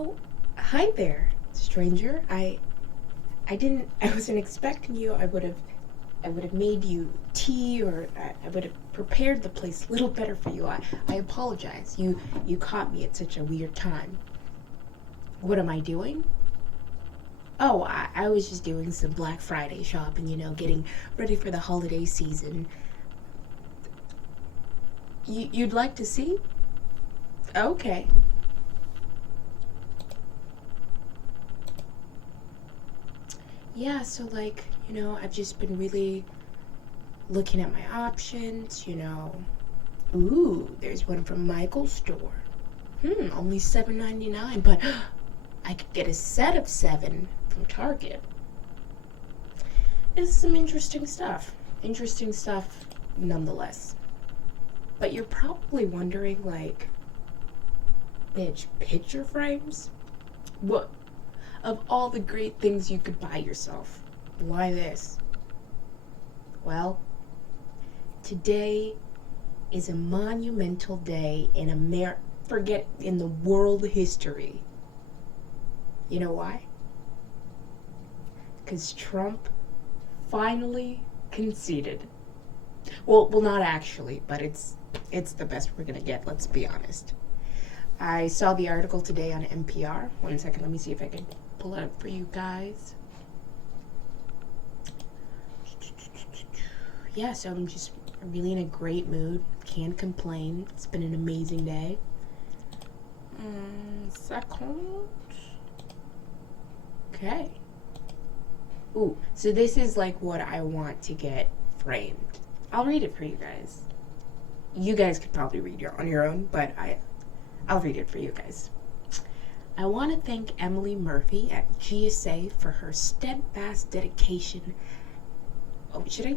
Oh, hi there, stranger. I wasn't expecting you. I would have made you tea, or I would have prepared the place a little better for you. I apologize. You caught me at such a weird time. What am I doing? Oh, I was just doing some Black Friday shopping, getting ready for the holiday season. You'd like to see? Okay. Yeah, so I've just been really looking at my options. Ooh, there's one from Michael's store. Only $7.99, but I could get a set of 7 from Target. It's some interesting stuff. Interesting stuff nonetheless. But you're probably wondering, bitch, picture frames? What? Of all the great things you could buy yourself, why this? Well, today is a monumental day in in the world history. You know why? Because Trump finally conceded. Well, not actually, but it's the best we're gonna get. Let's be honest. I saw the article today on NPR. One second, let me see if I can pull it up for you guys. Yeah, so I'm just really in a great mood. Can't complain. It's been an amazing day. Second. Okay. Ooh, so this is what I want to get framed. I'll read it for you guys. You guys could probably read it on your own, but I'll read it for you guys. I want to thank Emily Murphy at GSA for her steadfast dedication. Oh, should I?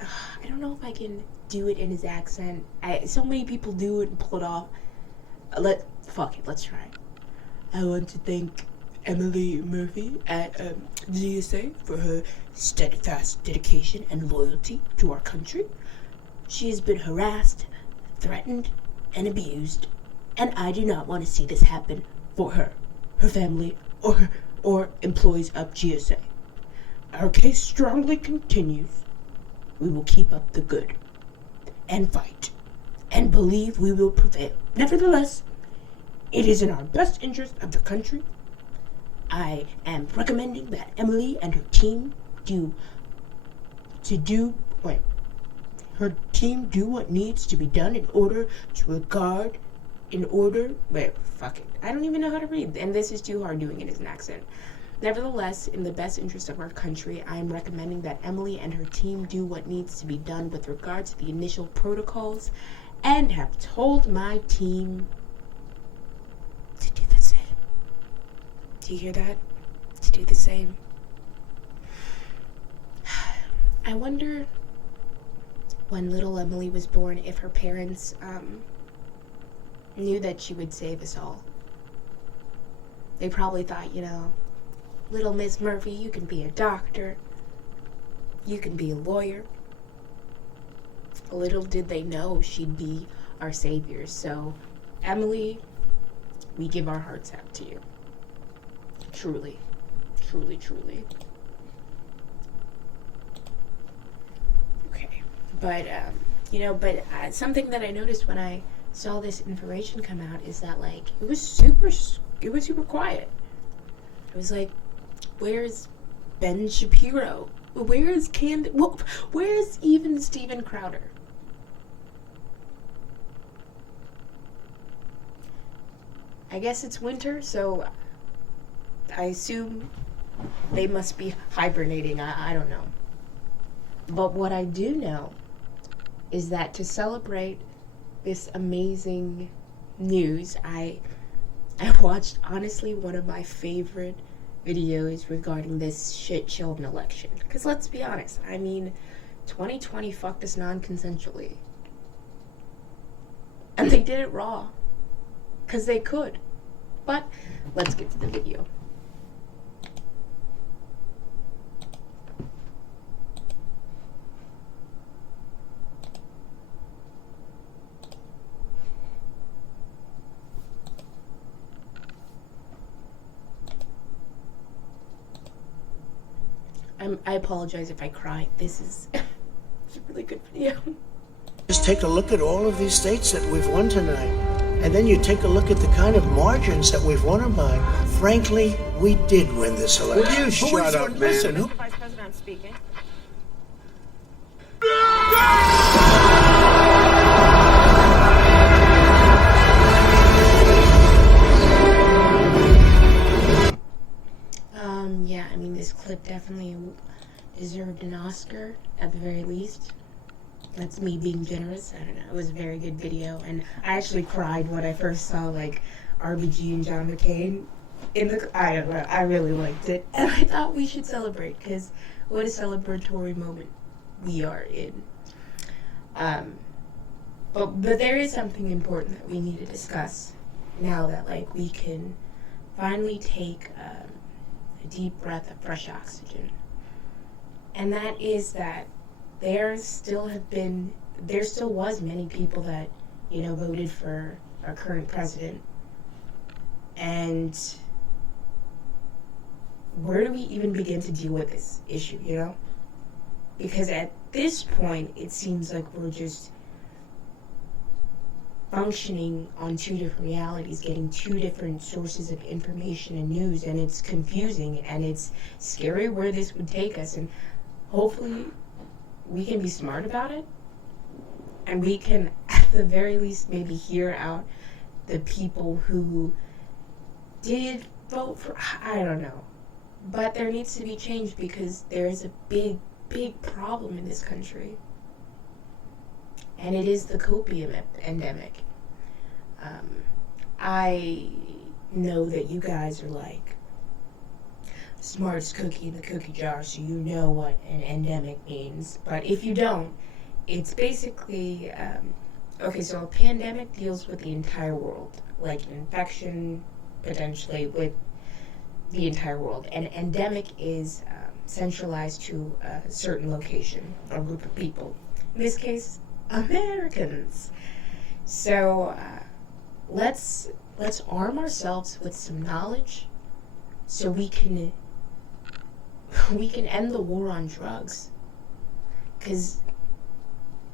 I don't know if I can do it in his accent. So many people do it and pull it off. Fuck it, let's try. I want to thank Emily Murphy at GSA for her steadfast dedication and loyalty to our country. She has been harassed, threatened, and abused, and I do not want to see this happen for her family, or employees of GSA. Our case strongly continues. We will keep up the good and fight and believe we will prevail. Nevertheless, it is in our best interest of the country. I am recommending that Emily and her team do what needs to be done fuck it. I don't even know how to read, and this is too hard doing it as an accent. Nevertheless, in the best interest of our country, I am recommending that Emily and her team do what needs to be done with regard to the initial protocols, and have told my team to do the same. Do you hear that? To do the same. I wonder, when little Emily was born, if her parents knew that she would save us all. They probably thought, little Miss Murphy, you can be a doctor, you can be a lawyer. Little did they know she'd be our savior. So, Emily, we give our hearts out to you. Truly, truly, truly. Okay, but something that I noticed when I saw this information come out is that it was super quiet. It was where's Ben Shapiro? Where's where's even Steven Crowder? I guess it's winter, so I assume they must be hibernating. I don't know. But what I do know is that to celebrate this amazing news, I watched, honestly, one of my favorite videos regarding this shit show of an election. Because let's be honest, 2020 fucked us non-consensually. And they did it raw. Because they could. But let's get to the video. I apologize if I cry. This is it's a really good video. Just take a look at all of these states that we've won tonight. And then you take a look at the kind of margins that we've won them by. Frankly, we did win this election. Will you shut up, man? Listen, Mr. Vice President, I'm speaking. Yeah, I mean, this clip definitely deserved an Oscar, at the very least. That's me being generous. I don't know. It was a very good video, and I actually cried when I first saw, like, RBG and John McCain in the... I don't know. I really liked it, and I thought we should celebrate, because what a celebratory moment we are in. But there is something important that we need to discuss now that, like, we can finally take a deep breath of fresh oxygen. And that is that there still was many people that, you know, voted for our current president. And where do we even begin to deal with this issue, you know? Because at this point, it seems like we're just functioning on two different realities, getting two different sources of information and news, and it's confusing and it's scary where this would take us. And hopefully we can be smart about it, and we can at the very least maybe hear out the people who did vote for, I don't know, but there needs to be change, because there is a big problem in this country, and it is the copium endemic. I know that you guys are like smartest cookie in the cookie jar, so you know what an endemic means. But if you don't, it's basically okay. So a pandemic deals with the entire world, like an infection potentially with the entire world. An endemic is centralized to a certain location or group of people. In this case, Americans. So let's arm ourselves with some knowledge so we can end the war on drugs, because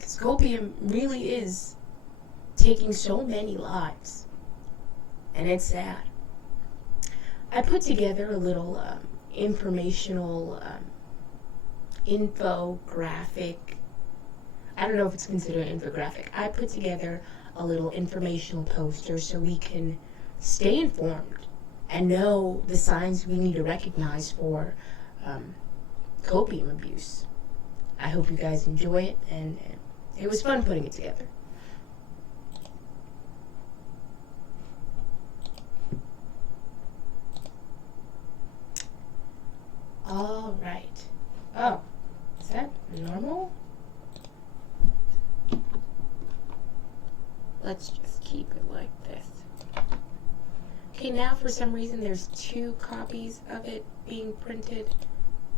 copium really is taking so many lives, and it's sad. I put together a little informational infographic. I don't know if it's considered an infographic. I put together a little informational poster so we can stay informed and know the signs we need to recognize for copium abuse. I hope you guys enjoy it, and it was fun putting it together. All right. Oh, is that normal? Let's just keep it like this. Okay, now for some reason there's 2 copies of it being printed.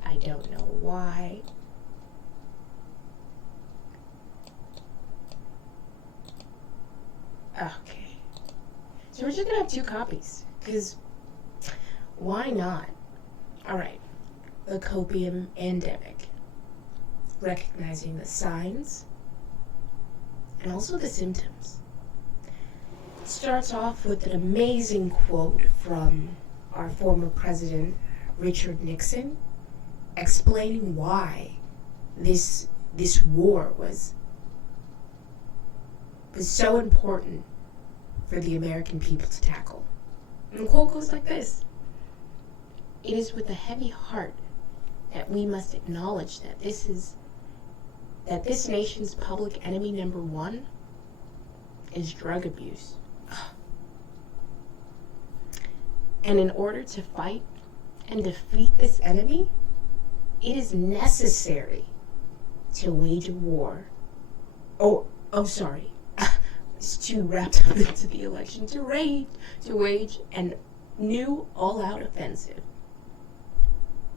I don't know why. Okay. So we're just gonna have 2 copies, because why not? Alright. The copium endemic. Recognizing the signs and also the symptoms. It starts off with an amazing quote from our former president, Richard Nixon, explaining why this war was so important for the American people to tackle. And the quote goes like this: "It is with a heavy heart that we must acknowledge that this nation's public enemy number 1 is drug abuse. And in order to fight and defeat this enemy, it is necessary to wage a war. It's too wrapped up into the election. To wage a new all-out offensive."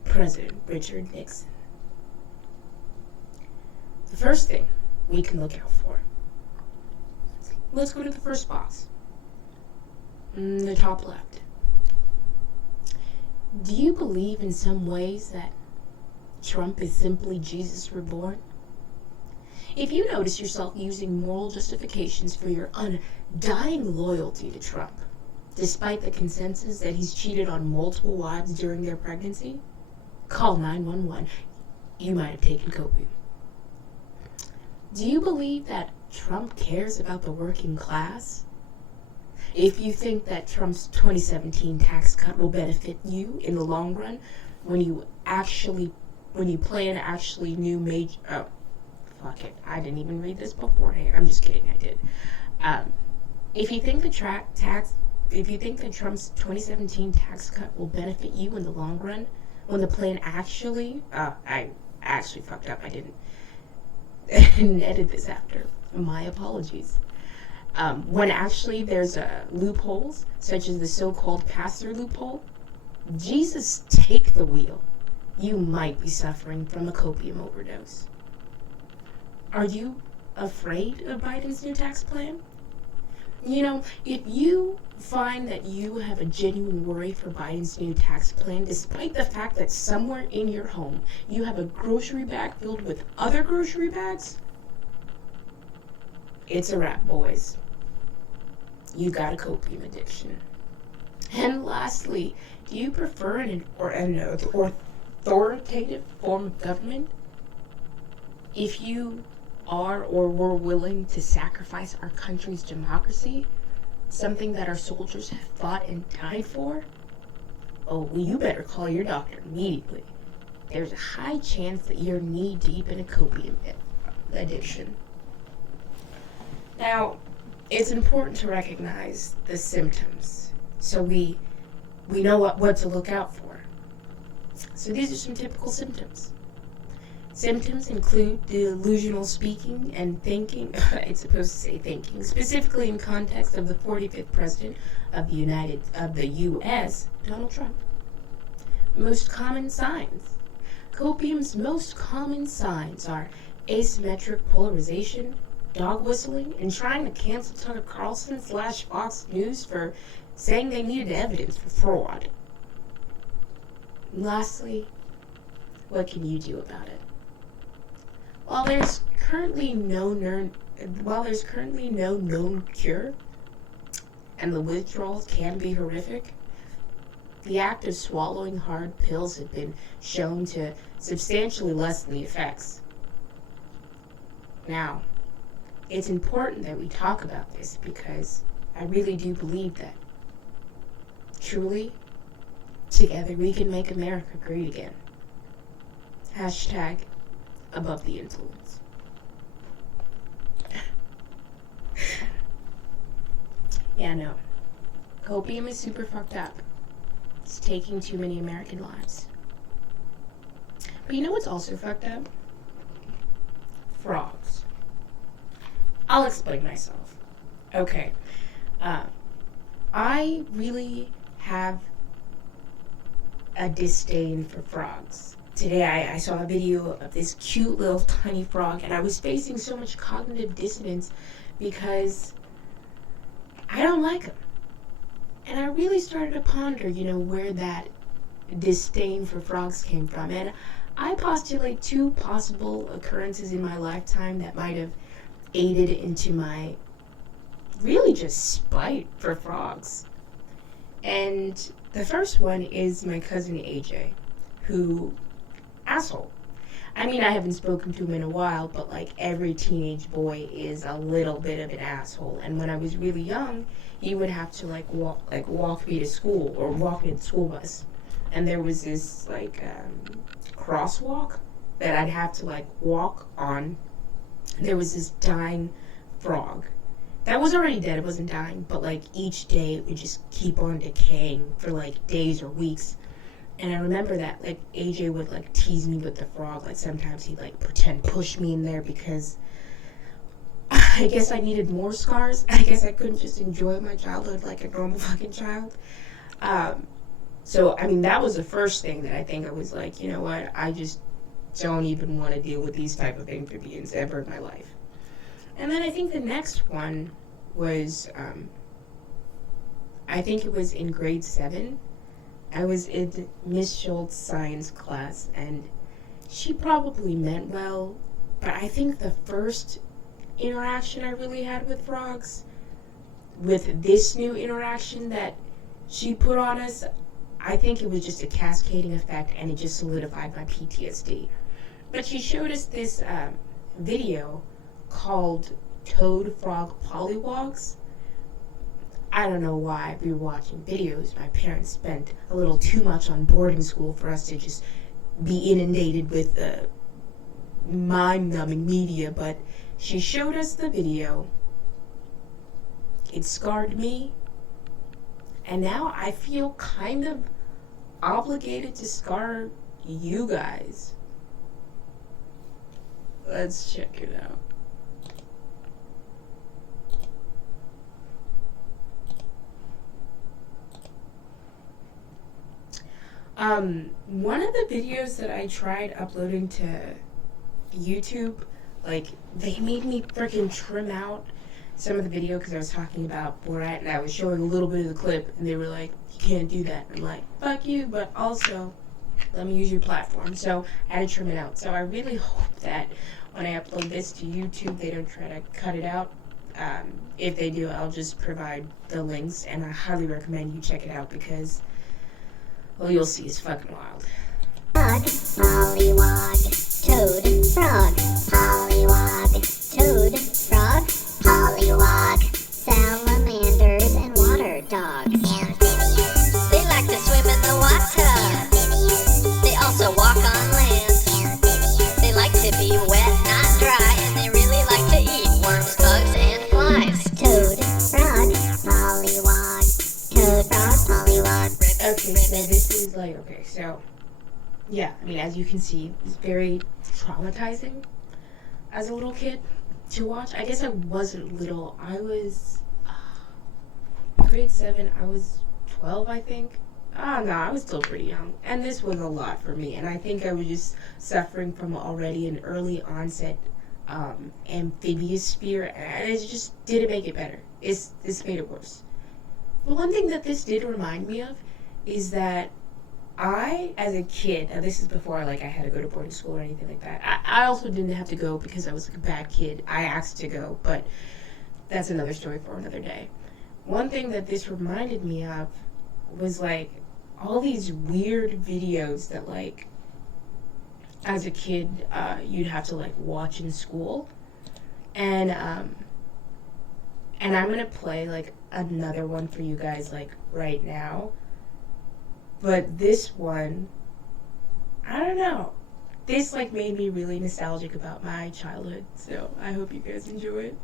President Richard Nixon. The first thing we can look out for. Let's go to the first box. The top left. Do you believe in some ways that Trump is simply Jesus reborn? If you notice yourself using moral justifications for your undying loyalty to Trump, despite the consensus that he's cheated on multiple wives during their pregnancy, call 911. You might have taken Copium. Do you believe that Trump cares about the working class? If you think that Trump's 2017 tax cut will benefit you in the long run, when you plan actually new major... Oh, fuck it. I didn't even read this beforehand. I'm just kidding, I did. If you think that Trump's 2017 tax cut will benefit you in the long run, when the plan actually... I actually fucked up. I didn't edit this after. My apologies. When actually there's loopholes, such as the so-called pass-through loophole, Jesus, take the wheel. You might be suffering from a copium overdose. Are you afraid of Biden's new tax plan? You know, if you find that you have a genuine worry for Biden's new tax plan, despite the fact that somewhere in your home you have a grocery bag filled with other grocery bags, it's a wrap, boys. You got a copium addiction. And lastly, do you prefer an authoritative form of government? If you are or were willing to sacrifice our country's democracy, something that our soldiers have fought and died for, oh, well, you better call your doctor immediately. There's a high chance that you're knee-deep in a copium addiction. Now, it's important to recognize the symptoms so we know what to look out for. So these are some typical symptoms. Symptoms include delusional speaking and thinking. It's supposed to say thinking, specifically in context of the 45th president of the U.S., Donald Trump. Most common signs. Copium's most common signs are asymmetric polarization, dog whistling, and trying to cancel Tucker Carlson / Fox News for saying they needed evidence for fraud. Lastly, what can you do about it? While there's currently no known cure, and the withdrawals can be horrific, the act of swallowing hard pills have been shown to substantially lessen the effects. Now, it's important that we talk about this because I really do believe that, truly, together we can make America great again. # above the influence. Yeah, no. Copium is super fucked up. It's taking too many American lives. But you know what's also fucked up? Frogs. I'll explain myself. Okay. I really have a disdain for frogs. Today I saw a video of this cute little tiny frog, and I was facing so much cognitive dissonance because I don't like them. And I really started to ponder, where that disdain for frogs came from. And I postulate 2 possible occurrences in my lifetime that might have aided into my really just spite for frogs. And the first one is my cousin AJ, who... asshole. I mean, I haven't spoken to him in a while, but like every teenage boy is a little bit of an asshole. And when I was really young, he would have to walk me to school or walk me to the school bus. And there was this crosswalk that I'd have to walk on. There was this dying frog that was already dead. It wasn't dying, but each day it would just keep on decaying for days or weeks. And I remember that AJ would tease me with the frog. Sometimes he'd pretend push me in there because I guess I needed more scars. I guess I couldn't just enjoy my childhood like a normal fucking child. So I mean, that was the first thing that I think I was you know what, I just don't even want to deal with these type of amphibians ever in my life. And then I think the next one was I think it was in grade 7. I was in Miss Schultz's science class, and she probably meant well, but I think the first interaction I really had with frogs, with this new interaction that she put on us, I think it was just a cascading effect, and it just solidified my PTSD. But she showed us this video called Toad Frog Pollywogs. I don't know why we were watching videos. My parents spent a little too much on boarding school for us to just be inundated with mind-numbing media, but she showed us the video. It scarred me, and now I feel kind of obligated to scar you guys. Let's check it out. One of the videos that I tried uploading to YouTube, like, they made me freaking trim out some of the video because I was talking about Borat and I was showing a little bit of the clip, and they were like, you can't do that. I'm like, fuck you, but also let me use your platform. So I had to trim it out. So I really hope that when I upload this to YouTube, they don't try to cut it out. If they do, I'll just provide the links, and I highly recommend you check it out because, well, you'll see, it's fucking wild. Frog, pollywog, toad, frog, pollywog, toad, frog, pollywog, salamanders and water dogs. Amphibians. They like to swim in the water. Amphibians. They also walk on land. Amphibians. They like to be wet, not dry, and they really like to eat worms, bugs, and flies. Toad, frog, pollywog, toad, frog, pollywog. Okay, so this is like, okay, so, yeah, I mean, as you can see, it's very traumatizing as a little kid to watch. I guess I wasn't little. I was grade 7. I was 12, I think. No, I was still pretty young. And this was a lot for me. And I think I was just suffering from already an early onset amphibious fear. And it just didn't make it better. This made it worse. But one thing that this did remind me of is that I, as a kid, and this is before like I had to go to boarding school or anything like that. I also didn't have to go because I was like a bad kid. I asked to go, but that's another story for another day. One thing that this reminded me of was like all these weird videos that like as a kid you'd have to like watch in school, and I'm gonna play like another one for you guys like right now. But this one, I don't know. This like made me really nostalgic about my childhood, so I hope you guys enjoy it.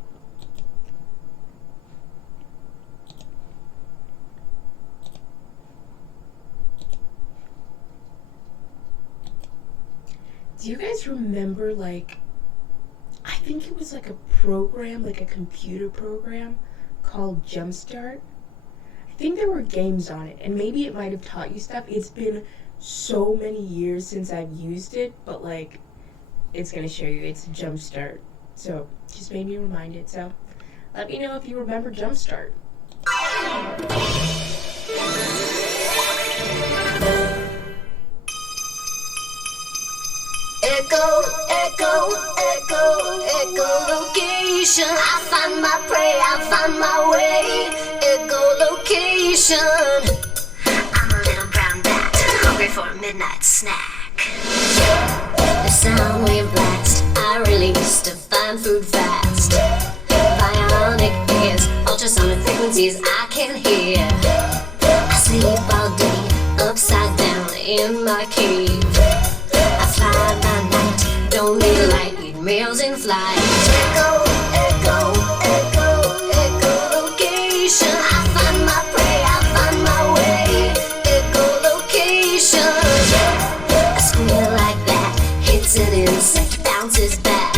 Do you guys remember, like, I think it was like a program, like a computer program called Jumpstart? I think there were games on it, and maybe it might have taught you stuff. It's been so many years since I've used it, but like, it's gonna show you. It's Jumpstart. So, just made me reminded. So, let me know if you remember Jumpstart. Echo, echo, echo, echolocation. I find my prey, I find my way. Echolocation. I'm a little brown bat, hungry for a midnight snack. The sound wave blast, I release to find food fast. Bionic ears, ultrasonic frequencies I can hear. I sleep all day, upside down in my cave. I fly by night, don't need light, need meals in flight. Echo, echo, echo, echolocation. I find my prey, I find my way. Echolocation. A squeal like that hits an insect, bounces back.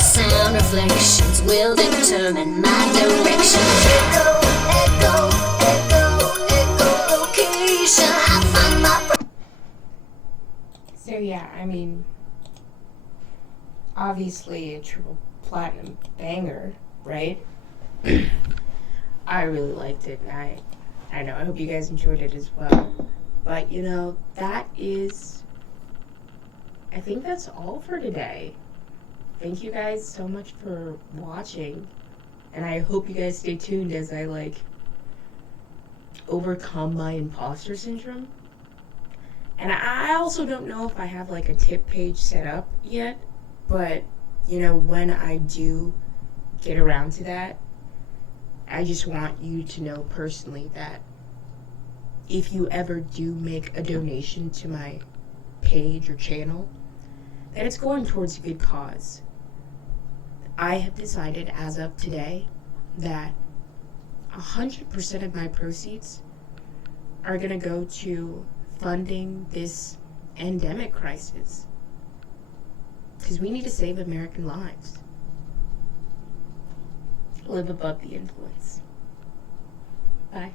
Sound reflections will determine my direction. Echo, echo, echo, echolocation. I find my prey. So yeah, I mean, obviously a triple platinum banger, right? I really liked it, and I know, I hope you guys enjoyed it as well. But, you know, that is I think that's all for today. Thank you guys so much for watching. And I hope you guys stay tuned as I, like, overcome my imposter syndrome. And I also don't know if I have, like, a tip page set up yet. But, you know, when I do get around to that, I just want you to know personally that if you ever do make a donation to my page or channel, that it's going towards a good cause. I have decided as of today that 100% of my proceeds are going to go to funding this endemic crisis. Because we need to save American lives. Live above the influence. Bye.